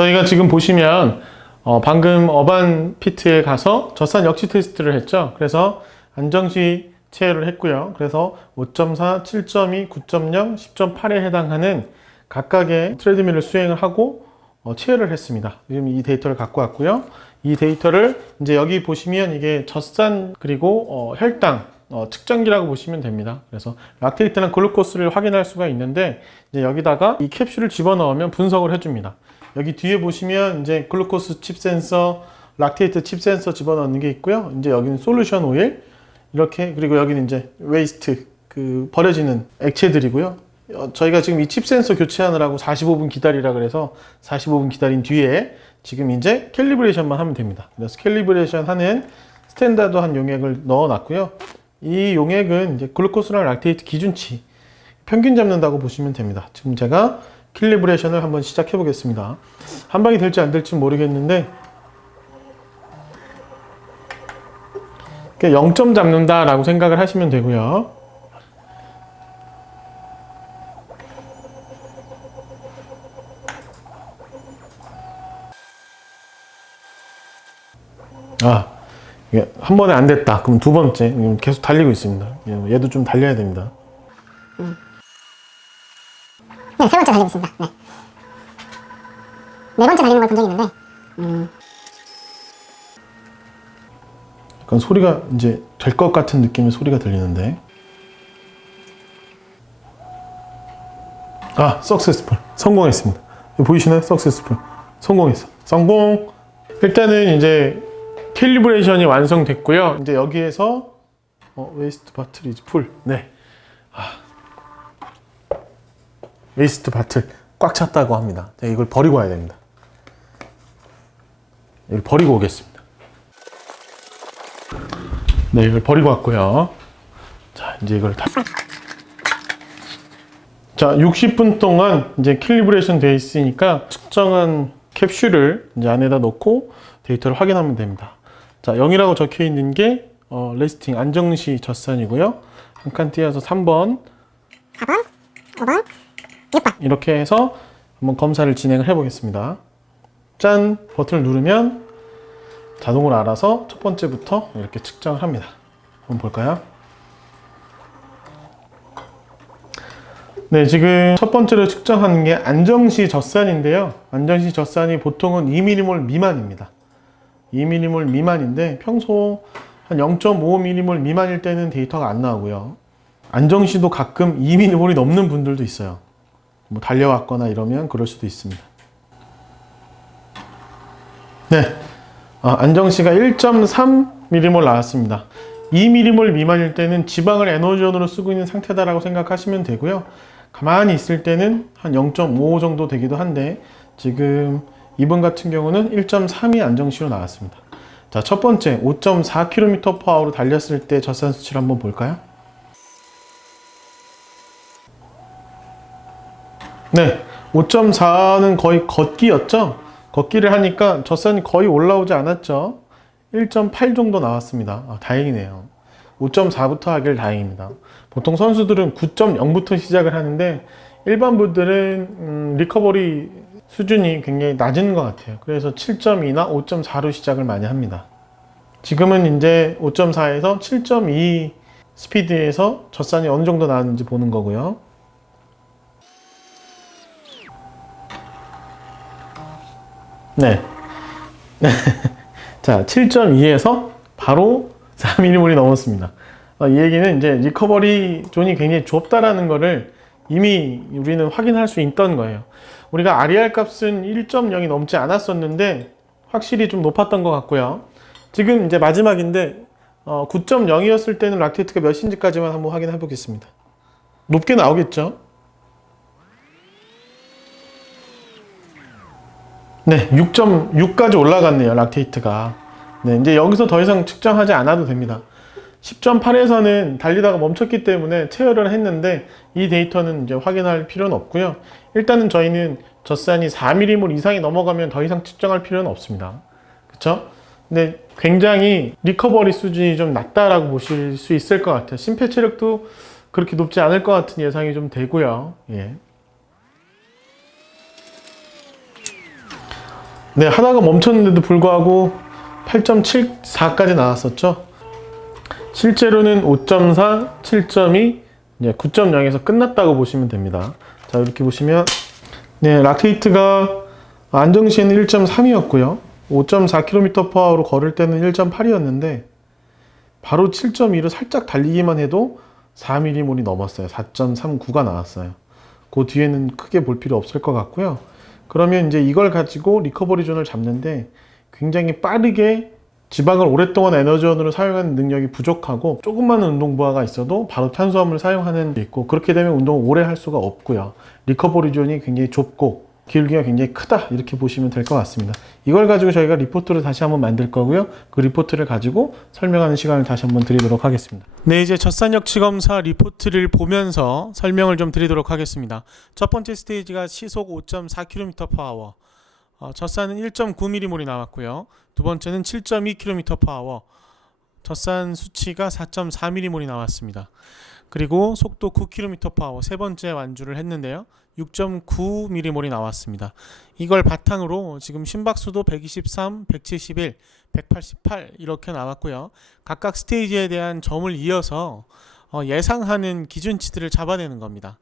저희가 지금 보시면 방금 어반 피트에 가서 젖산 역치 테스트를 했죠. 그래서 안정시 체열을 했고요. 그래서 5.4, 7.2, 9.0, 10.8에 해당하는 각각의 트레드밀을 수행을 하고 체열을 했습니다. 지금 이 데이터를 갖고 왔고요. 이 데이터를 이제 여기 보시면 이게 젖산 그리고 혈당 측정기라고 보시면 됩니다. 그래서 락테이트나 글루코스를 확인할 수가 있는데 이제 여기다가 이 캡슐을 집어넣으면 분석을 해줍니다. 여기 뒤에 보시면 이제 글루코스 칩 센서, 락테이트 칩 센서 집어넣는 게 있고요. 이제 여기는 솔루션 오일 이렇게, 그리고 여기는 이제 웨이스트 버려지는 액체들이고요. 저희가 지금 이 칩 센서 교체하느라고 45분 기다리라 그래서 45분 기다린 뒤에 지금 이제 캘리브레이션만 하면 됩니다. 그래서 캘리브레이션 하는 스탠다드한 용액을 넣어 놨고요. 이 용액은 이제 글루코스랑 락테이트 기준치 평균 잡는다고 보시면 됩니다. 지금 제가 캘리브레이션을 한번 시작해 보겠습니다. 한 방이 될지 안 될지 모르겠는데 0점 잡는다 라고 생각을 하시면 되고요. 이게 한 번에 안 됐다. 그럼 두 번째 계속 달리고 있습니다. 얘도 좀 달려야 됩니다. 네, 세 번째 달리고 있습니다. 네. 네 번째 달리는 걸 본 적이 있는데, 약간 소리가 이제 될 것 같은 느낌의 소리가 들리는데. 석세스풀. 성공했습니다. 보이시나요? 석세스풀. 성공했어. 성공! 일단은 이제 캘리브레이션이 완성됐고요. 이제 여기에서 웨이스트 바틀 이즈 풀. 네. 웨이스트 바틀 꽉 찼다고 합니다. 이걸 버리고 와야 됩니다. 이걸 버리고 오겠습니다. 네, 이걸 버리고 왔고요. 자, 이제 이걸 자, 60분 동안 이제 캘리브레이션 되어 있으니까 측정한 캡슐을 이제 안에다 넣고 데이터를 확인하면 됩니다. 자, 0이라고 적혀 있는 게 레스팅 안정시 젖산이고요. 한 칸 띄어서 3번, 4번, 5번, 6번. 이렇게 해서 한번 검사를 진행을 해 보겠습니다. 짠! 버튼을 누르면 자동으로 알아서 첫 번째부터 이렇게 측정을 합니다. 한번 볼까요? 네, 지금 첫 번째로 측정하는 게 안정시 젖산인데요. 안정시 젖산이 보통은 2mm몰 미만입니다. 2mm몰 미만인데 평소 한 0.5mm몰 미만일 때는 데이터가 안 나오고요. 안정시도 가끔 2mm몰이 넘는 분들도 있어요. 뭐 달려왔거나 이러면 그럴 수도 있습니다. 네, 안정시가 1.3mm몰 나왔습니다. 2mm몰 미만일 때는 지방을 에너지원으로 쓰고 있는 상태다라고 생각하시면 되고요. 가만히 있을 때는 한 0.5 정도 되기도 한데 지금 이번 같은 경우는 1.3이 안정시로 나왔습니다. 자, 첫 번째 5.4km/h로 달렸을 때 젖산 수치를 한번 볼까요? 네, 5.4는 거의 걷기였죠. 걷기를 하니까 젖산이 거의 올라오지 않았죠. 1.8 정도 나왔습니다. 다행이네요. 5.4부터 하길 다행입니다. 보통 선수들은 9.0부터 시작을 하는데 일반 분들은 리커버리 수준이 굉장히 낮은 것 같아요. 그래서 7.2나 5.4로 시작을 많이 합니다. 지금은 이제 5.4에서 7.2 스피드에서 젖산이 어느 정도 나왔는지 보는 거고요. 네. 자, 7.2에서 바로 4mm몰이 넘었습니다. 이 얘기는 이제 리커버리 존이 굉장히 좁다라는 거를 이미 우리는 확인할 수 있던 거예요. 우리가 RER 값은 1.0이 넘지 않았었는데 확실히 좀 높았던 것 같고요. 지금 이제 마지막인데 9.0이었을 때는 락테이트가 몇인지까지만 한번 확인해 보겠습니다. 높게 나오겠죠? 네, 6.6까지 올라갔네요, 락테이트가. 네, 이제 여기서 더 이상 측정하지 않아도 됩니다. 10.8에서는 달리다가 멈췄기 때문에 체열을 했는데 이 데이터는 이제 확인할 필요는 없고요. 일단은 저희는 젖산이 4mm몰 이상이 넘어가면 더 이상 측정할 필요는 없습니다. 그쵸? 근데 굉장히 리커버리 수준이 좀 낮다라고 보실 수 있을 것 같아요. 심폐체력도 그렇게 높지 않을 것 같은 예상이 좀 되고요. 예. 네, 하다가 멈췄는데도 불구하고 8.74까지 나왔었죠. 실제로는 5.4, 7.2, 이제 9.0에서 끝났다고 보시면 됩니다. 자, 이렇게 보시면 네, 락테이트가 안정시에는 1.3이었고요. 5.4km/h로 걸을 때는 1.8이었는데 바로 7.2로 살짝 달리기만 해도 4mm몰이 넘었어요. 4.39가 나왔어요. 그 뒤에는 크게 볼 필요 없을 것 같고요. 그러면 이제 이걸 가지고 리커버리 존을 잡는데 굉장히 빠르게 지방을 오랫동안 에너지원으로 사용하는 능력이 부족하고 조금만 운동 부하가 있어도 바로 탄수화물을 사용하는 게 있고, 그렇게 되면 운동을 오래 할 수가 없고요. 리커버리 존이 굉장히 좁고 기울기가 굉장히 크다, 이렇게 보시면 될 것 같습니다. 이걸 가지고 저희가 리포트를 다시 한번 만들 거고요. 그 리포트를 가지고 설명하는 시간을 다시 한번 드리도록 하겠습니다. 네, 이제 젖산역치 검사 리포트를 보면서 설명을 좀 드리도록 하겠습니다. 첫 번째 스테이지가 시속 5.4km/h, 젖산은 1.9mm몰이 나왔고요. 두 번째는 7.2km/h, 젖산 수치가 4.4mm몰이 나왔습니다. 그리고 속도 9km/h 세 번째 완주를 했는데요. 6.9mm몰이 나왔습니다. 이걸 바탕으로 지금 심박수도 123, 171, 188 이렇게 나왔고요. 각각 스테이지에 대한 점을 이어서 예상하는 기준치들을 잡아내는 겁니다.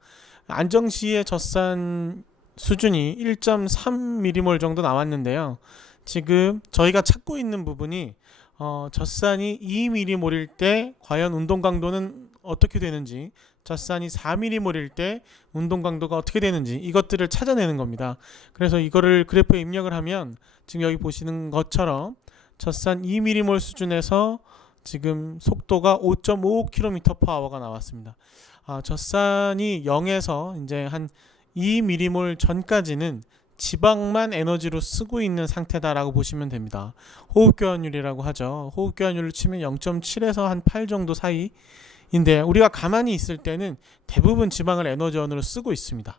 안정시의 젖산 수준이 1.3mm몰 정도 나왔는데요. 지금 저희가 찾고 있는 부분이 젖산이 2mm몰일 때 과연 운동 강도는 어떻게 되는지, 젖산이 4mm몰일 때 운동 강도가 어떻게 되는지, 이것들을 찾아내는 겁니다. 그래서 이거를 그래프에 입력을 하면 지금 여기 보시는 것처럼 젖산 2mm몰 수준에서 지금 속도가 5.5km/h가 나왔습니다. 젖산이 0에서 이제 한 2mm몰 전까지는 지방만 에너지로 쓰고 있는 상태다라고 보시면 됩니다. 호흡교환율이라고 하죠. 호흡교환율을 치면 0.7에서 한 8 정도 사이인데, 우리가 가만히 있을 때는 대부분 지방을 에너지원으로 쓰고 있습니다.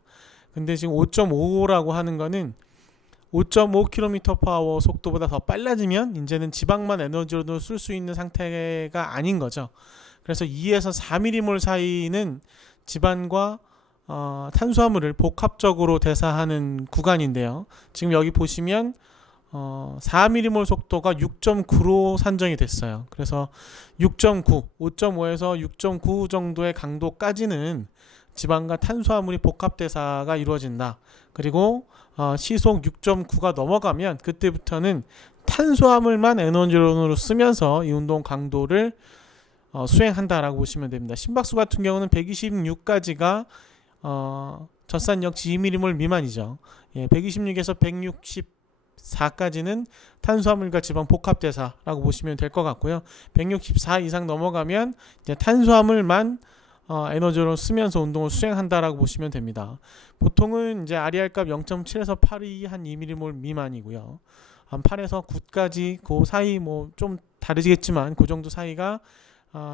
근데 지금 5.5라고 하는 거는 5.5km/h 속도보다 더 빨라지면 이제는 지방만 에너지로 쓸 수 있는 상태가 아닌 거죠. 그래서 2에서 4mm몰 사이는 지방과 탄수화물을 복합적으로 대사하는 구간인데요. 지금 여기 보시면 4mm몰 속도가 6.9로 산정이 됐어요. 그래서 6.9, 5.5에서 6.9 정도의 강도까지는 지방과 탄수화물이 복합 대사가 이루어진다. 그리고 시속 6.9가 넘어가면 그때부터는 탄수화물만 에너지원으로 쓰면서 이 운동 강도를 수행한다라고 보시면 됩니다. 심박수 같은 경우는 126까지가 젖산 역시 2mm몰 미만이죠. 126에서 164까지는 탄수화물과 지방 복합대사라고 보시면 될 것 같고요. 164 이상 넘어가면 이제 탄수화물만 에너지로 쓰면서 운동을 수행한다라고 보시면 됩니다. 보통은 이제 RER 값 0.7에서 8이 한 2mm몰 미만이고요. 한 8에서 9까지 그 사이 뭐 좀 다르겠지만 그 정도 사이가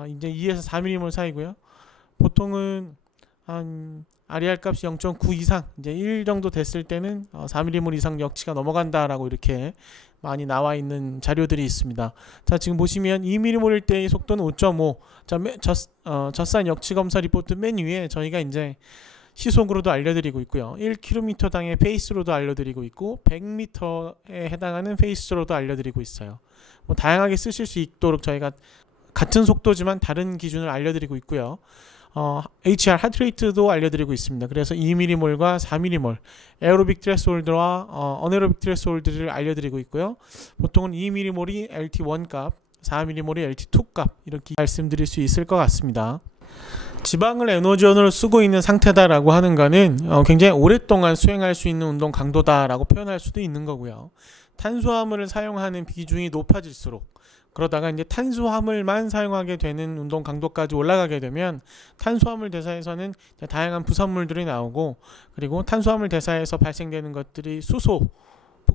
이제 2에서 4mm몰 사이고요. 보통은 한 RER 값이 0.9 이상, 이제 1 정도 됐을 때는 4mm몰 이상 역치가 넘어간다라고 이렇게 많이 나와 있는 자료들이 있습니다. 자, 지금 보시면 2mm몰일 때의 속도는 5.5. 자, 젖산 역치 검사 리포트 맨 위에 저희가 이제 시속으로도 알려드리고 있고요. 1km당의 페이스로도 알려드리고 있고 100m에 해당하는 페이스로도 알려드리고 있어요. 뭐 다양하게 쓰실 수 있도록 저희가 같은 속도지만 다른 기준을 알려드리고 있고요. HR 하트레이트도 알려드리고 있습니다. 그래서 2mm몰과 4mm몰 에어로빅 트레스홀드와 어네로빅 트레스홀드를 알려드리고 있고요. 보통은 2mm몰이 LT1 값, 4mm몰이 LT2 값, 이렇게 말씀드릴 수 있을 것 같습니다. 지방을 에너지원으로 쓰고 있는 상태다라고 하는 거는 굉장히 오랫동안 수행할 수 있는 운동 강도다라고 표현할 수도 있는 거고요. 탄수화물을 사용하는 비중이 높아질수록, 그러다가 이제 탄수화물만 사용하게 되는 운동 강도까지 올라가게 되면 탄수화물 대사에서는 다양한 부산물들이 나오고, 그리고 탄수화물 대사에서 발생되는 것들이 수소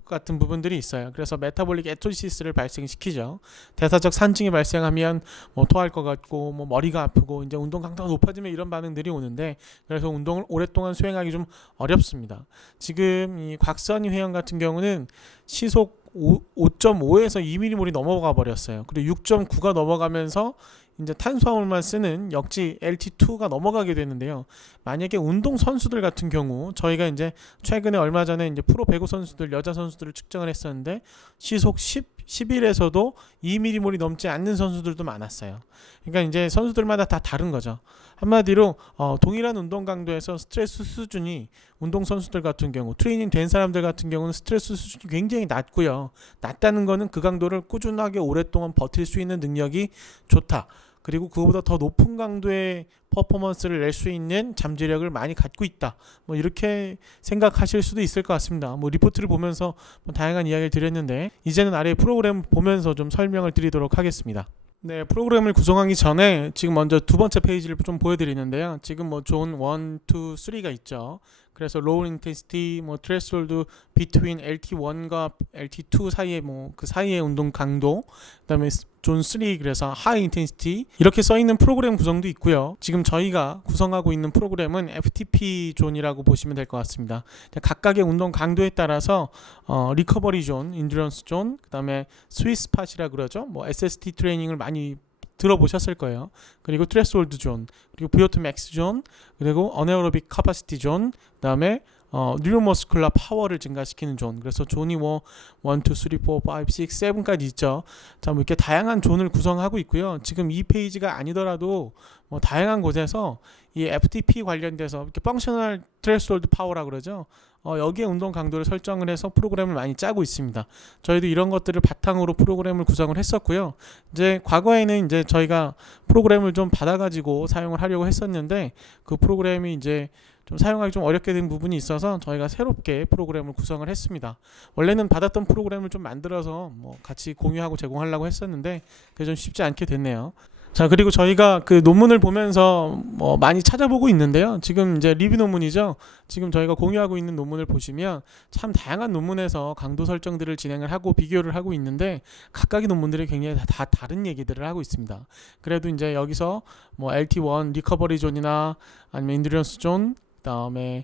같은 부분들이 있어요. 그래서 메타볼릭 에토시스를 발생시키죠. 대사적 산증이 발생하면 뭐 토할 것 같고 뭐 머리가 아프고 이제 운동 강도가 높아지면 이런 반응들이 오는데, 그래서 운동을 오랫동안 수행하기 좀 어렵습니다. 지금 이 곽선희 회원 같은 경우는 시속 5.5에서 2mm몰이 넘어가 버렸어요. 그리고 6.9가 넘어가면서 이제 탄수화물만 쓰는 역지 LT2가 넘어가게 되는데요. 만약에 운동 선수들 같은 경우 저희가 이제 최근에 얼마 전에 이제 프로 배구 선수들 여자 선수들을 측정을 했었는데 시속 11에서도 2mm몰이 넘지 않는 선수들도 많았어요. 그러니까 이제 선수들마다 다 다른 거죠. 한마디로 동일한 운동 강도에서 스트레스 수준이 운동 선수들 같은 경우 트레이닝 된 사람들 같은 경우는 스트레스 수준이 굉장히 낮고요. 낮다는 거는 그 강도를 꾸준하게 오랫동안 버틸 수 있는 능력이 좋다. 그리고 그거보다 더 높은 강도의 퍼포먼스를 낼 수 있는 잠재력을 많이 갖고 있다. 뭐 이렇게 생각하실 수도 있을 것 같습니다. 뭐 리포트를 보면서 뭐 다양한 이야기를 드렸는데 이제는 아래 프로그램 보면서 좀 설명을 드리도록 하겠습니다. 네, 프로그램을 구성하기 전에 지금 먼저 두 번째 페이지를 좀 보여드리는데요. 지금 뭐 존 1, 2, 3가 있죠. 그래서 low intensity, 뭐 threshold between LT1과 LT2 사이에 뭐 그 사이의 운동 강도, 그다음에 존 3 그래서 high intensity 이렇게 써 있는 프로그램 구성도 있고요. 지금 저희가 구성하고 있는 프로그램은 FTP 존이라고 보시면 될 것 같습니다. 각각의 운동 강도에 따라서 리커버리 존, 인듀런스 존, 그다음에 스윗 스팟이라 그러죠. 뭐 SST 트레이닝을 많이 들어보셨을 거예요. 그리고 트레스홀드 존, 그리고 VO2 맥스 존, 그리고 어네어로빅 카파시티 존, 그다음에 뉴로머스쿨라 파워를 증가시키는 존. 그래서 존이 뭐 1, 2, 3, 4, 5, 6, 7까지 있죠. 자, 뭐 이렇게 다양한 존을 구성하고 있고요. 지금 이 페이지가 아니더라도 뭐 다양한 곳에서 이 FTP 관련돼서 이렇게 펑셔널 트레스홀드 파워라 그러죠. 여기에 운동 강도를 설정을 해서 프로그램을 많이 짜고 있습니다. 저희도 이런 것들을 바탕으로 프로그램을 구성을 했었고요. 이제 과거에는 이제 저희가 프로그램을 좀 받아가지고 사용을 하려고 했었는데 그 프로그램이 이제 좀 사용하기 좀 어렵게 된 부분이 있어서 저희가 새롭게 프로그램을 구성을 했습니다. 원래는 받았던 프로그램을 좀 만들어서 뭐 같이 공유하고 제공하려고 했었는데 그게 좀 쉽지 않게 됐네요. 자, 그리고 저희가 그 논문을 보면서 뭐 많이 찾아보고 있는데요. 지금 이제 리뷰 논문이죠. 지금 저희가 공유하고 있는 논문을 보시면 참 다양한 논문에서 강도 설정들을 진행을 하고 비교를 하고 있는데 각각의 논문들이 굉장히 다 다른 얘기들을 하고 있습니다. 그래도 이제 여기서 뭐 LT1 리커버리 존이나 아니면 인듀런스 존, 그다음에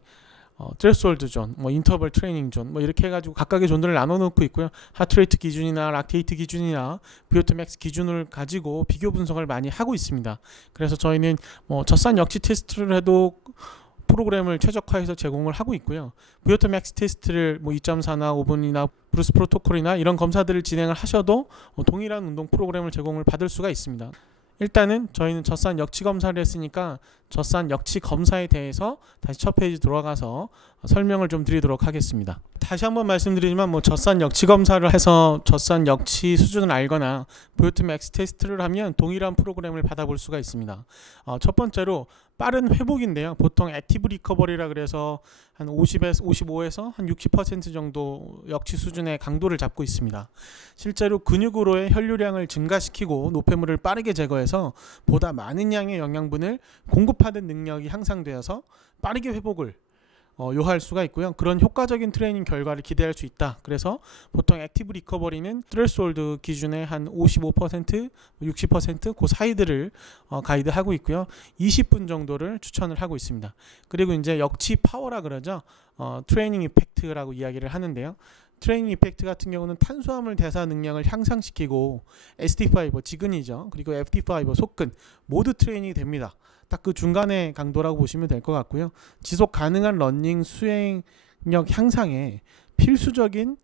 트레스홀드 존, 뭐 인터벌 트레이닝 존, 뭐 이렇게 해가지고 각각의 존들을 나눠놓고 있고요. 하트레이트 기준이나 락테이트 기준이나 VO2 맥스 기준을 가지고 비교 분석을 많이 하고 있습니다. 그래서 저희는 뭐 젖산 역치 테스트를 해도 프로그램을 최적화해서 제공을 하고 있고요. VO2 맥스 테스트를 뭐 2.4나 5분이나 브루스 프로토콜이나 이런 검사들을 진행을 하셔도 동일한 운동 프로그램을 제공을 받을 수가 있습니다. 일단은 저희는 젖산 역치 검사를 했으니까 젖산 역치 검사에 대해서 다시 첫 페이지 돌아가서 설명을 좀 드리도록 하겠습니다. 다시 한번 말씀드리지만 뭐 젖산 역치 검사를 해서 젖산 역치 수준을 알거나 VO2 맥스 테스트를 하면 동일한 프로그램을 받아볼 수가 있습니다. 첫 번째로 빠른 회복인데요. 보통 액티브 리커버리라 그래서 한 50에서 55에서 한 60% 정도 역치 수준의 강도를 잡고 있습니다. 실제로 근육으로의 혈류량을 증가시키고 노폐물을 빠르게 제거해서 보다 많은 양의 영양분을 공급하는 능력이 향상되어서 빠르게 회복을 요할 수가 있고요. 그런 효과적인 트레이닝 결과를 기대할 수 있다. 그래서 보통 액티브 리커버리는 트레스홀드 기준의 한 55%, 60% 그 사이들을 가이드하고 있고요. 20분 정도를 추천을 하고 있습니다. 그리고 이제 역치 파워라 그러죠. 트레이닝 이펙트라고 이야기를 하는데요. 트레이닝 이펙트 같은 경우는 탄수화물 대사 능력을 향상시키고 ST 파이버 지근이죠. 그리고 FT 파이버 속근 모두 트레이닝이 됩니다. 딱 그 중간의 강도라고 보시면 될 것 같고요. 지속 가능한 러닝 수행력 향상에 필수적인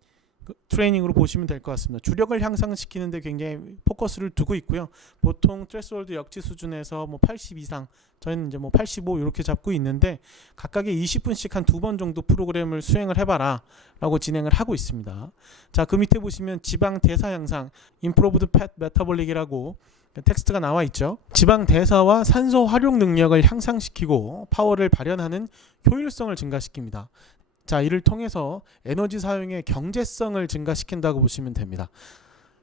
트레이닝으로 보시면 될 것 같습니다. 주력을 향상시키는데 굉장히 포커스를 두고 있고요. 보통 트레스홀드 역치 수준에서 뭐 80 이상, 저희는 이제 뭐 85 이렇게 잡고 있는데 각각의 20분씩 한 2번 정도 프로그램을 수행을 해봐라 라고 진행을 하고 있습니다. 자, 그 밑에 보시면 지방 대사 향상, Improved Fat Metabolic이라고 텍스트가 나와 있죠. 지방 대사와 산소 활용 능력을 향상시키고 파워를 발현하는 효율성을 증가시킵니다. 자, 이를 통해서 에너지 사용의 경제성을 증가시킨다고 보시면 됩니다.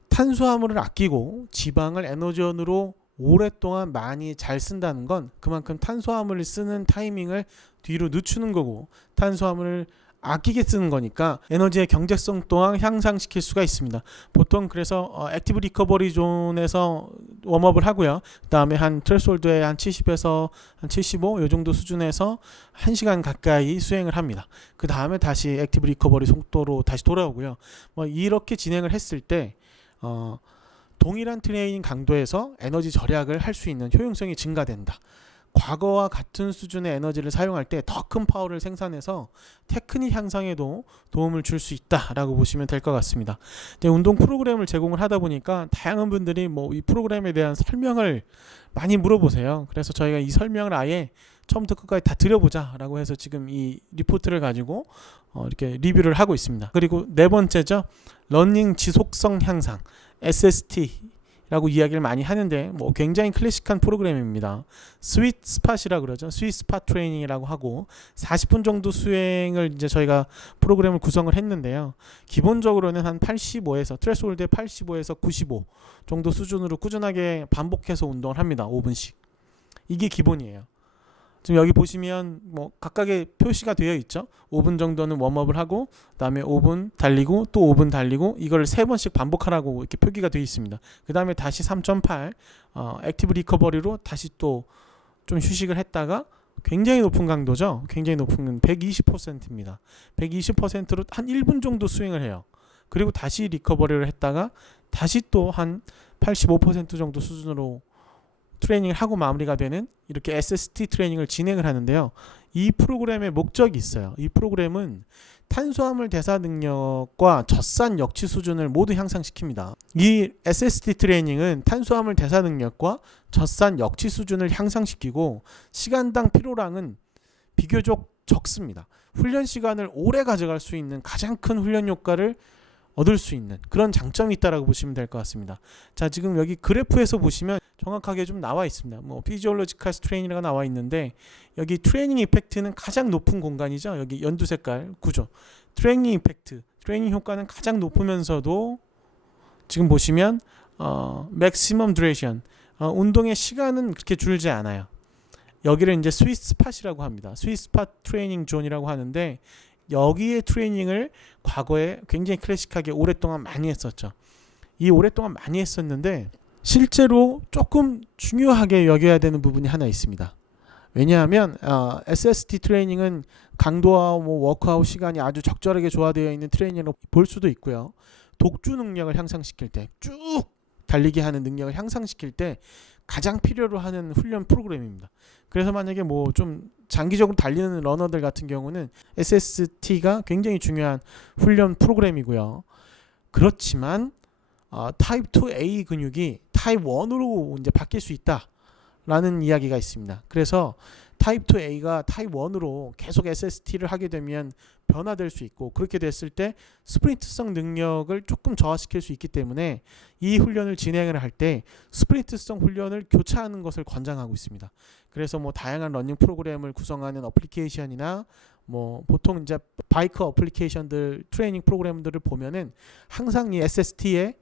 탄수화물을 아끼고 지방을 에너지원으로 오랫동안 많이 잘 쓴다는 건 그만큼 탄수화물을 쓰는 타이밍을 뒤로 늦추는 거고 탄수화물을 아끼게 쓰는 거니까 에너지의 경제성 또한 향상시킬 수가 있습니다. 보통 그래서 액티브 리커버리 존에서 웜업을 하고요. 그 다음에 한 트레스홀드에 한 70에서 한 75 요 정도 수준에서 1시간 가까이 수행을 합니다. 그 다음에 다시 액티브 리커버리 속도로 다시 돌아오고요. 뭐 이렇게 진행을 했을 때 동일한 트레이닝 강도에서 에너지 절약을 할 수 있는 효용성이 증가된다. 과거와 같은 수준의 에너지를 사용할 때 더 큰 파워를 생산해서 테크닉 향상에도 도움을 줄 수 있다라고 보시면 될 것 같습니다. 운동 프로그램을 제공을 하다 보니까 다양한 분들이 뭐 이 프로그램에 대한 설명을 많이 물어보세요. 그래서 저희가 이 설명을 아예 처음부터 끝까지 다 드려보자라고 해서 지금 이 리포트를 가지고 이렇게 리뷰를 하고 있습니다. 그리고 네 번째죠. 러닝 지속성 향상 SST 라고 이야기를 많이 하는데 뭐 굉장히 클래식한 프로그램입니다. 스윗 스팟이라 그러죠. 스윗 스팟 트레이닝이라고 하고 40분 정도 수행을 이제 저희가 프로그램을 구성을 했는데요. 기본적으로는 한 85에서 트레스홀드의 85에서 95 정도 수준으로 꾸준하게 반복해서 운동을 합니다. 5분씩. 이게 기본이에요. 지금 여기 보시면 뭐 각각의 표시가 되어 있죠. 5분 정도는 웜업을 하고 그다음에 5분 달리고 또 5분 달리고 이걸 3번씩 반복하라고 이렇게 표기가 되어 있습니다. 그다음에 다시 3.8 액티브 리커버리로 다시 또 좀 휴식을 했다가 굉장히 높은 강도죠. 굉장히 높은 120%입니다. 120%로 한 1분 정도 수행을 해요. 그리고 다시 리커버리를 했다가 다시 또 한 85% 정도 수준으로 트레이닝을 하고 마무리가 되는 이렇게 SST 트레이닝을 진행을 하는데요. 이 프로그램의 목적이 있어요. 이 프로그램은 탄수화물 대사 능력과 젖산 역치 수준을 모두 향상시킵니다. 이 SST 트레이닝은 탄수화물 대사 능력과 젖산 역치 수준을 향상시키고 시간당 피로량은 비교적 적습니다. 훈련 시간을 오래 가져갈 수 있는 가장 큰 훈련 효과를 얻을 수 있는 그런 장점이 있다라고 보시면 될 것 같습니다. 자, 지금 여기 그래프에서 보시면 정확하게 좀 나와 있습니다. 뭐 피지올로지컬 스트레인이라고 나와 있는데 여기 트레이닝 이펙트는 가장 높은 공간이죠. 여기 연두 색깔 구조. 트레이닝 이펙트, 트레이닝 효과는 가장 높으면서도 지금 보시면 맥시멈 듀레이션, 운동의 시간은 그렇게 줄지 않아요. 여기를 이제 스윗 스팟이라고 합니다. 스윗 스팟 트레이닝 존이라고 하는데 여기에 트레이닝을 과거에 굉장히 클래식하게 오랫동안 많이 했었죠. 이 오랫동안 많이 했었는데 실제로 조금 중요하게 여겨야 되는 부분이 하나 있습니다. 왜냐하면 SST 트레이닝은 강도와 뭐 워크아웃 시간이 아주 적절하게 조화되어 있는 트레이닝으로 볼 수도 있고요. 독주 능력을 향상시킬 때 쭉 달리게 하는 능력을 향상시킬 때 가장 필요로 하는 훈련 프로그램입니다. 그래서 만약에 뭐 좀 장기적으로 달리는 러너들 같은 경우는 SST가 굉장히 중요한 훈련 프로그램이고요. 그렇지만 타입 2A 근육이 타입 1으로 이제 바뀔 수 있다라는 이야기가 있습니다. 그래서 타입 2A가 타입 1으로 계속 SST를 하게 되면 변화될 수 있고 그렇게 됐을 때 스프린트성 능력을 조금 저하시킬 수 있기 때문에 이 훈련을 진행을 할 때 스프린트성 훈련을 교차하는 것을 권장하고 있습니다. 그래서 뭐 다양한 러닝 프로그램을 구성하는 어플리케이션이나 뭐 보통 이제 바이크 어플리케이션들 트레이닝 프로그램들을 보면은 항상 이 SST에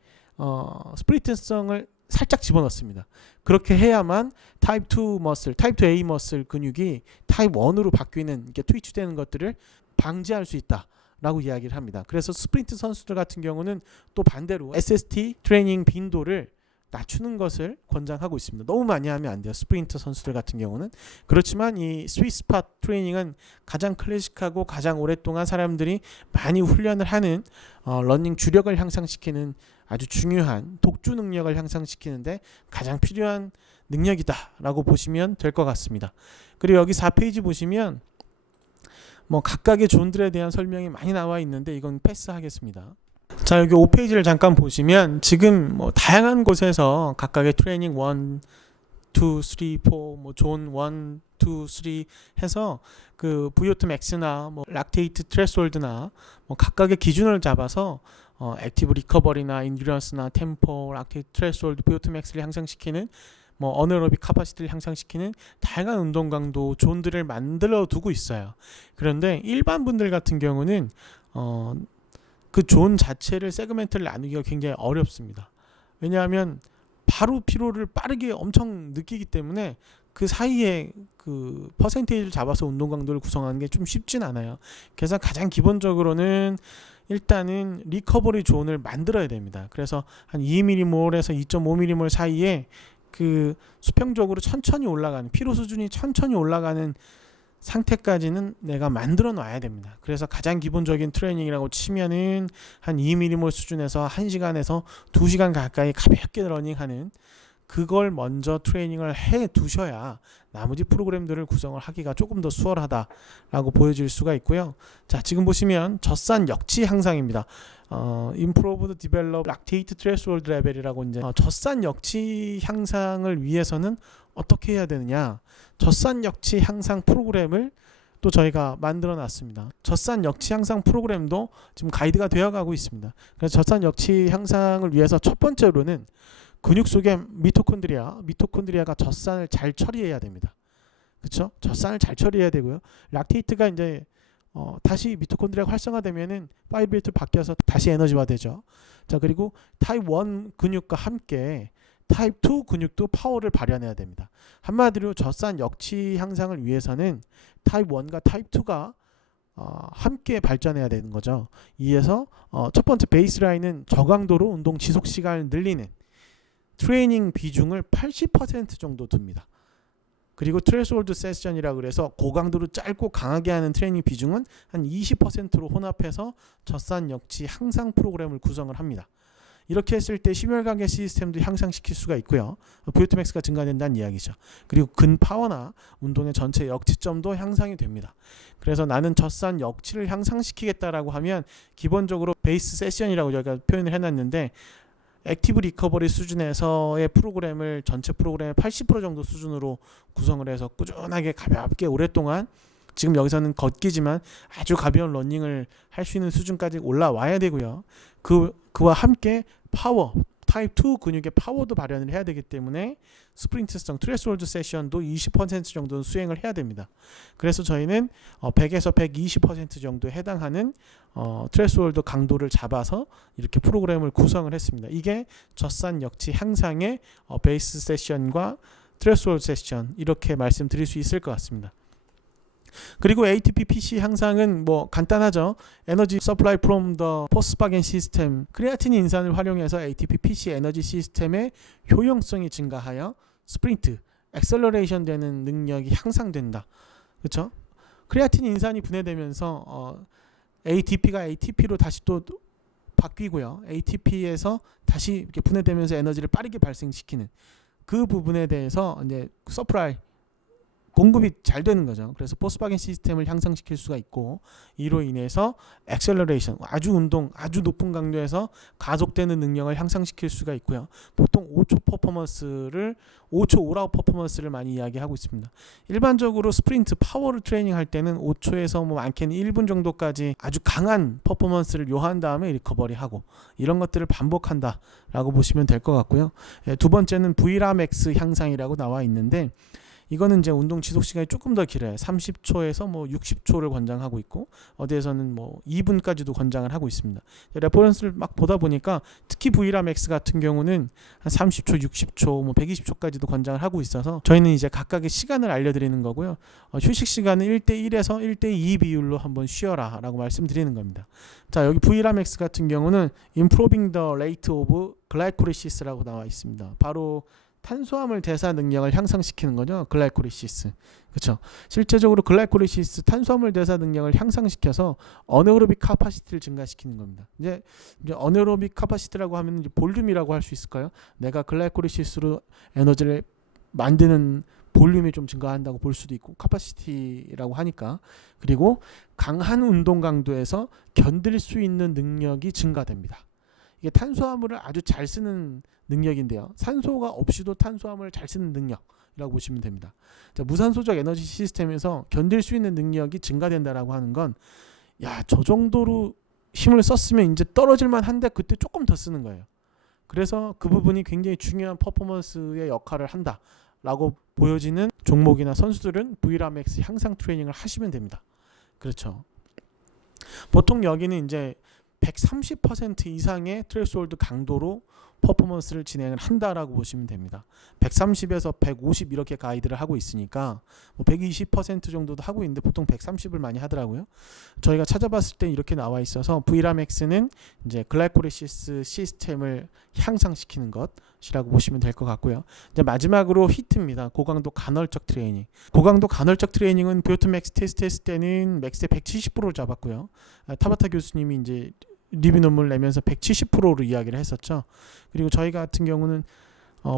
스프린트성을 살짝 집어넣습니다. 그렇게 해야만 타입 2 머슬, 타입 2A 머슬 근육이 타입 1으로 바뀌는 이렇게 트위치되는 것들을 방지할 수 있다라고 이야기를 합니다. 그래서 스프린트 선수들 같은 경우는 또 반대로 SST 트레이닝 빈도를 낮추는 것을 권장하고 있습니다. 너무 많이 하면 안 돼요. 스프린터 선수들 같은 경우는. 그렇지만 이 스윗 스팟 트레이닝은 가장 클래식하고 가장 오랫동안 사람들이 많이 훈련을 하는 러닝 주력을 향상시키는 아주 중요한 독주 능력을 향상시키는데 가장 필요한 능력이다라고 보시면 될 것 같습니다. 그리고 여기 4페이지 보시면 뭐 각각의 존들에 대한 설명이 많이 나와 있는데 이건 패스하겠습니다. 자, 여기 5페이지를 잠깐 보시면 지금 뭐 다양한 곳에서 각각의 트레이닝 1, 2, 3, 4, 뭐 존 1, 2, 3 해서 그 VO2 max나 뭐 락테이트 트레스홀드나 뭐 각각의 기준을 잡아서 액티브 리커버리나 인듀런스나 템포, 락테이트 트레스홀드, VO2 max를 향상시키는 뭐 어너로빅 카파시티를 향상시키는 다양한 운동 강도 존들을 만들어 두고 있어요. 그런데 일반 분들 같은 경우는 그 존 자체를 세그멘트를 나누기가 굉장히 어렵습니다. 왜냐하면 바로 피로를 빠르게 엄청 느끼기 때문에 그 사이에 그 퍼센테이지를 잡아서 운동 강도를 구성하는 게 좀 쉽진 않아요. 그래서 가장 기본적으로는 일단은 리커버리 존을 만들어야 됩니다. 그래서 한 2mm몰에서 2.5mm몰 사이에 그 수평적으로 천천히 올라가는, 피로 수준이 천천히 올라가는 상태까지는 내가 만들어 놔야 됩니다. 그래서 가장 기본적인 트레이닝이라고 치면은 한 2mm몰 수준에서 1시간에서 2시간 가까이 가볍게 러닝하는, 그걸 먼저 트레이닝을 해 두셔야 나머지 프로그램들을 구성을 하기가 조금 더 수월하다라고 보여질 수가 있고요. 자, 지금 보시면 젖산 역치 향상입니다. Improved Develop Lactate Threshold Level이라고 이제 젖산 역치 향상을 위해서는 어떻게 해야 되느냐? 젖산 역치 향상 프로그램을 또 저희가 만들어 놨습니다. 젖산 역치 향상 프로그램도 지금 가이드가 되어 가고 있습니다. 그래서 젖산 역치 향상을 위해서 첫 번째로는 근육 속의 미토콘드리아가 젖산을 잘 처리해야 됩니다. 그렇죠? 젖산을 잘 처리해야 되고요. 락테이트가 이제 다시 미토콘드리아가 활성화되면은 파이브레이트로 바뀌어서 다시 에너지화 되죠. 자, 그리고 타입 1 근육과 함께 타입 2 근육도 파워를 발현해야 됩니다. 한마디로 젖산 역치 향상을 위해서는 타입 1과 타입 2가 함께 발전해야 되는 거죠. 이에서 첫 번째 베이스라인은 저강도로 운동 지속 시간을 늘리는 트레이닝 비중을 80% 정도 둡니다. 그리고 트레스홀드 세션이라 그래서 고강도로 짧고 강하게 하는 트레이닝 비중은 한 20%로 혼합해서 젖산 역치 향상 프로그램을 구성을 합니다. 이렇게 했을 때 심혈관계 시스템도 향상시킬 수가 있고요. VO2max가 증가된다는 이야기죠. 그리고 근파워나 운동의 전체 역치점도 향상이 됩니다. 그래서 나는 젖산 역치를 향상시키겠다라고 하면 기본적으로 베이스 세션이라고 저희가 표현을 해놨는데, 액티브 리커버리 수준에서의 프로그램을 전체 프로그램의 80% 정도 수준으로 구성을 해서 꾸준하게 가볍게 오랫동안, 지금 여기서는 걷기지만 아주 가벼운 러닝을 할 수 있는 수준까지 올라와야 되고요. 그와 함께 파워, 타입 2 근육의 파워도 발현을 해야 되기 때문에 스프린트성 트레스홀드 세션도 20% 정도는 수행을 해야 됩니다. 그래서 저희는 100에서 120% 정도에 해당하는 트레스홀드 강도를 잡아서 이렇게 프로그램을 구성을 했습니다. 이게 젖산 역치 향상의 베이스 세션과 트레스홀드 세션, 이렇게 말씀드릴 수 있을 것 같습니다. 그리고 ATP PC 향상은 뭐 간단하죠. 에너지 서플라이 프롬 더 포스파겐 시스템, 크레아틴 인산을 활용해서 ATP PC 에너지 시스템의 효용성이 증가하여 스프린트, 액셀러레이션 되는 능력이 향상된다. 그렇죠? 크레아틴 인산이 분해되면서 ATP가 ATP로 다시 또 바뀌고요. ATP에서 다시 이렇게 분해되면서 에너지를 빠르게 발생시키는 그 부분에 대해서 이제 서플라이 공급이 잘 되는 거죠. 그래서 포스파겐 시스템을 향상시킬 수가 있고, 이로 인해서 액셀러레이션, 아주 높은 강도에서 가속되는 능력을 향상시킬 수가 있고요. 보통 5초 올아웃 퍼포먼스를 많이 이야기하고 있습니다. 일반적으로 스프린트 파워를 트레이닝 할 때는 5초에서 뭐 많게는 1분 정도까지 아주 강한 퍼포먼스를 요한 다음에 리커버리하고, 이런 것들을 반복한다라고 보시면 될 것 같고요. 두 번째는 VRAMX 향상이라고 나와 있는데, 이거는 이제 운동 지속 시간이 조금 더 길어요. 30초에서 뭐 60초를 권장하고 있고, 어디에서는 뭐 2분까지도 권장을 하고 있습니다. 레퍼런스를 막 보다 보니까 특히 VRAMX 같은 경우는 한 30초, 60초, 뭐 120초까지도 권장을 하고 있어서 저희는 이제 각각의 시간을 알려드리는 거고요. 휴식 시간은 1대1에서 1대2 비율로 한번 쉬어라 라고 말씀드리는 겁니다. 자, 여기 VRAMX 같은 경우는 Improving the Rate of Glycolysis라고 나와 있습니다. 바로 탄수화물 대사 능력을 향상시키는 거죠. 글라이콜리시스. 그렇죠. 실제적으로 글라이콜리시스 탄수화물 대사 능력을 향상시켜서 어네어로빅 카파시티를 증가시키는 겁니다. 이제 어네어로빅 카파시티라고 하면 이제 볼륨이라고 할 수 있을까요? 내가 글라이콜리시스로 에너지를 만드는 볼륨이 좀 증가한다고 볼 수도 있고, 카파시티라고 하니까. 그리고 강한 운동 강도에서 견딜 수 있는 능력이 증가됩니다. 이게 탄수화물을 아주 잘 쓰는 능력인데요. 산소가 없이도 탄수화물을 잘 쓰는 능력이라고 보시면 됩니다. 자, 무산소적 에너지 시스템에서 견딜 수 있는 능력이 증가된다라고 하는 건, 야, 저 정도로 힘을 썼으면 이제 떨어질만 한데 그때 조금 더 쓰는 거예요. 그래서 그 부분이 굉장히 중요한 퍼포먼스의 역할을 한다라고 보여지는 종목이나 선수들은 VRAMX 향상 트레이닝을 하시면 됩니다. 그렇죠. 보통 여기는 이제 130% 이상의 트레스홀드 강도로 퍼포먼스를 진행을 한다라고 보시면 됩니다. 130에서 150 이렇게 가이드를 하고 있으니까 뭐 120% 정도도 하고 있는데 보통 130을 많이 하더라고요. 저희가 찾아봤을 때 이렇게 나와 있어서 Vramx는 이제 글라이코리시스 시스템을 향상시키는 것이라고 보시면 될 것 같고요. 이제 마지막으로 히트입니다. 고강도 간헐적 트레이닝. 고강도 간헐적 트레이닝은 부요트 맥스 테스트 했을 때는 맥스의 170%를 잡았고요. 타바타 교수님이 이제 리뷰 논문을 내면서 170%로 이야기를 했었죠. 그리고 저희 같은 경우는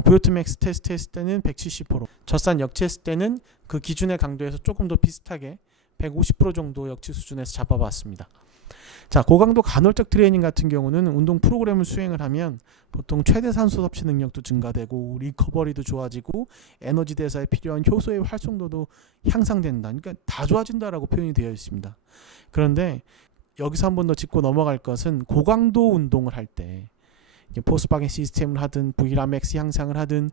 부요트 맥스 테스트 했을 때는 170%, 젖산 역치 했을 때는 그 기준의 강도에서 조금 더 비슷하게 150% 정도 역치 수준에서 잡아봤습니다. 자, 고강도 간헐적 트레이닝 같은 경우는 운동 프로그램을 수행을 하면 보통 최대 산소 섭취 능력도 증가되고 리커버리도 좋아지고 에너지 대사에 필요한 효소의 활성도도 향상된다. 그러니까 다 좋아진다라고 표현이 되어 있습니다. 그런데 여기서 한 번 더 짚고 넘어갈 것은 고강도 운동을 할 때 포스바겐 시스템을 하든 Vramx 향상을 하든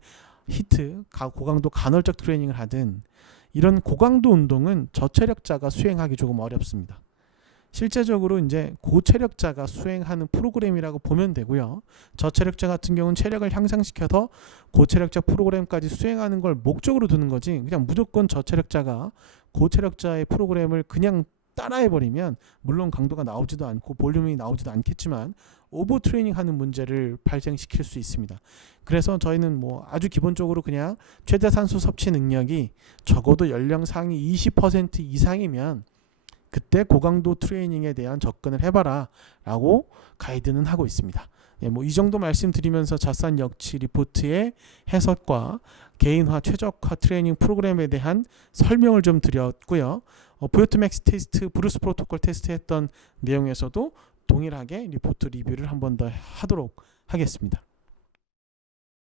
히트, 고강도 간헐적 트레이닝을 하든 이런 고강도 운동은 저체력자가 수행하기 조금 어렵습니다. 실제적으로 이제 고체력자가 수행하는 프로그램이라고 보면 되고요. 저체력자 같은 경우는 체력을 향상시켜서 고체력자 프로그램까지 수행하는 걸 목적으로 두는 거지 그냥 무조건 저체력자가 고체력자의 프로그램을 그냥 따라해버리면 물론 강도가 나오지도 않고 볼륨이 나오지도 않겠지만 오버 트레이닝 하는 문제를 발생시킬 수 있습니다. 그래서 저희는 뭐 아주 기본적으로 그냥 최대 산소 섭취 능력이 적어도 연령 상위 20% 이상이면 그때 고강도 트레이닝에 대한 접근을 해봐라 라고 가이드는 하고 있습니다. 뭐 이 정도 말씀드리면서 젖산 역치 리포트의 해석과 개인화 최적화 트레이닝 프로그램에 대한 설명을 좀 드렸고요. 부요트 맥스 테스트, 브루스 프로토콜 테스트 했던 내용에서도 동일하게 리포트 리뷰를 한 번 더 하도록 하겠습니다.